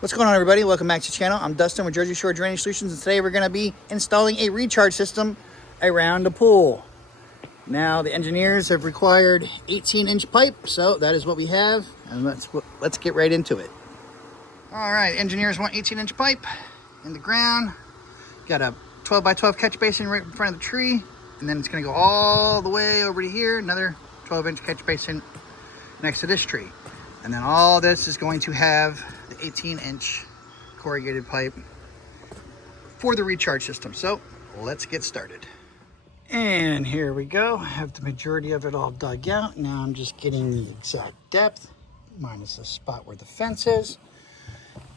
What's going on, everybody? Welcome back to the channel. I'm Dustin with Jersey Shore Drainage Solutions, and today we're going to be installing a recharge system around the pool. Now, the engineers have required 18-inch pipe, so that is what we have, and let's get right into it. All right, engineers want 18-inch pipe in the ground. Got a 12 by 12 catch basin right in front of the tree, and then it's going to go all the way over to here, another 12-inch catch basin next to this tree. And then all this is going to have the 18-inch corrugated pipe for the recharge system. So let's get started. And here we go. I have the majority of it all dug out. Now I'm just getting the exact depth, minus the spot where the fence is.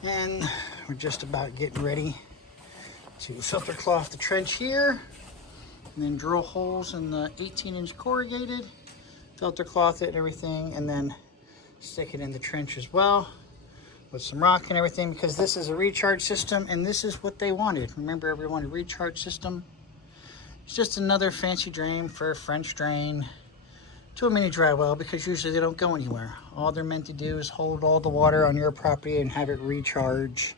And we're just about getting ready to filter cloth the trench here, and then drill holes in the 18-inch corrugated, filter cloth it and everything, and then stick it in the trench as well with some rock and everything, because this is a recharge system and this is what they wanted. Remember, everyone, a recharge system. It's just another fancy drain for a French drain to a mini dry well, because usually they don't go anywhere. All they're meant to do is hold all the water on your property and have it recharge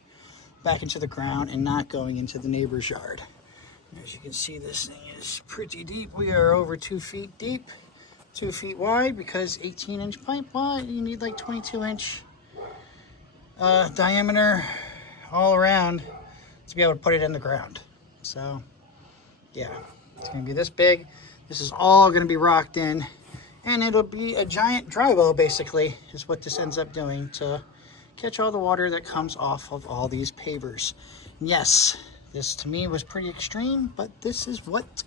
back into the ground and not going into the neighbor's yard. As you can see, this thing is pretty deep. We are over 2 feet deep, 2 feet wide, because 18-inch pipe wide, you need like 22-inch diameter all around to be able to put it in the ground. So yeah, it's going to be this big. This is all going to be rocked in, and it'll be a giant dry well, basically, is what this ends up doing, to catch all the water that comes off of all these pavers. And yes, this to me was pretty extreme, but this is what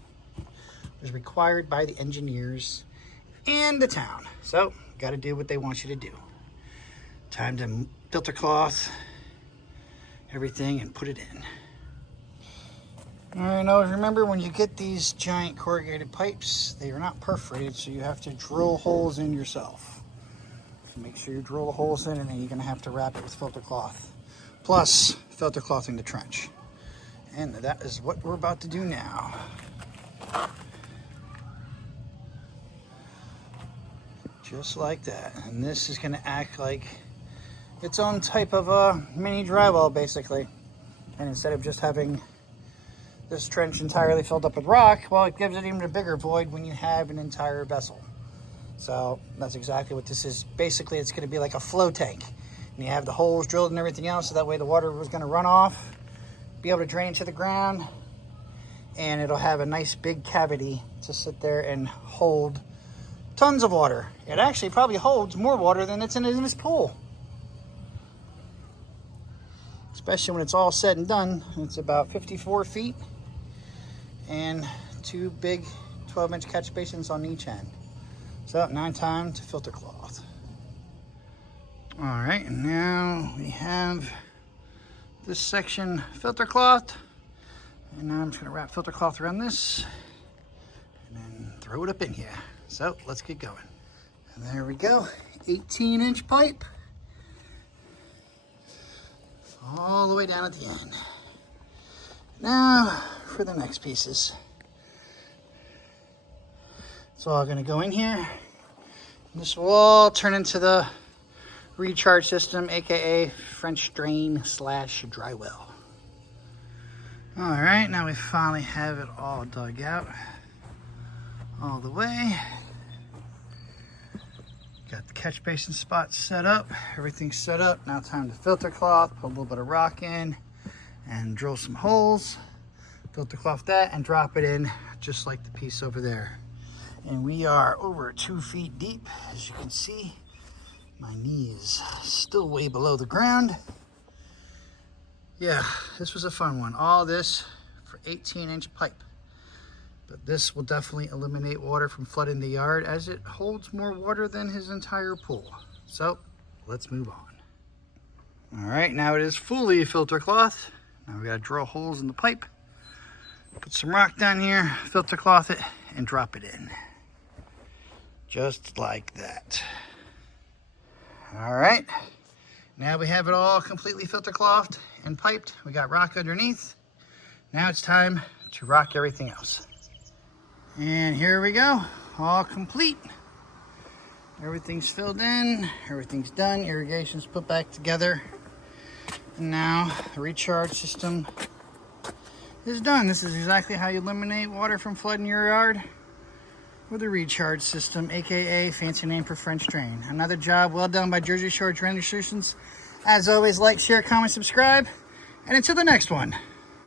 was required by the engineers and the town. So got to do what they want you to do. Time to filter cloth everything and put it in. All right, now remember, when you get these giant corrugated pipes, they are not perforated, so you have to drill holes in yourself. So make sure you drill the holes in, and then you're going to have to wrap it with filter cloth, plus filter clothing the trench. And that is what we're about to do now. Just like that. And this is going to act like its own type of a mini dry well, basically. And instead of just having this trench entirely filled up with rock, well, it gives it even a bigger void when you have an entire vessel. So that's exactly what this is. Basically, it's going to be like a flow tank. And you have the holes drilled and everything else, so that way the water was going to run off, be able to drain to the ground, and it'll have a nice big cavity to sit there and hold tons of water. It actually probably holds more water than it's in this pool. Especially when it's all said and done. It's about 54 feet and 2 big 12-inch catch basins on each end. So now time to filter cloth. All right, and now we have this section filter cloth. And now I'm just gonna wrap filter cloth around this and then throw it up in here. So let's get going. And there we go, 18-inch pipe. All the way down at the end. Now for the next pieces. It's all gonna go in here. This will all turn into the recharge system, AKA French drain / dry well. All right, now we finally have it all dug out all the way. Got the catch basin spot set up, everything's set up. Now time to filter cloth, put a little bit of rock in and drill some holes, filter cloth that, and drop it in just like the piece over there. And we are over 2 feet deep, as you can see. My knees still way below the ground. Yeah, this was a fun one. All this for 18-inch pipe. But this will definitely eliminate water from flooding the yard, as it holds more water than his entire pool. So let's move on. All right, now it is fully filter cloth. Now we gotta drill holes in the pipe, put some rock down here, filter cloth it, and drop it in. Just like that. All right, now we have it all completely filter clothed and piped. We got rock underneath. Now it's time to rock everything else. And here we go, all complete. Everything's filled in, everything's done, irrigation's put back together. And now the recharge system is done. This is exactly how you eliminate water from flooding your yard with a recharge system, aka fancy name for French drain. Another job well done by Jersey Shore Drainage Solutions. As always, like, share, comment, subscribe, and until the next one.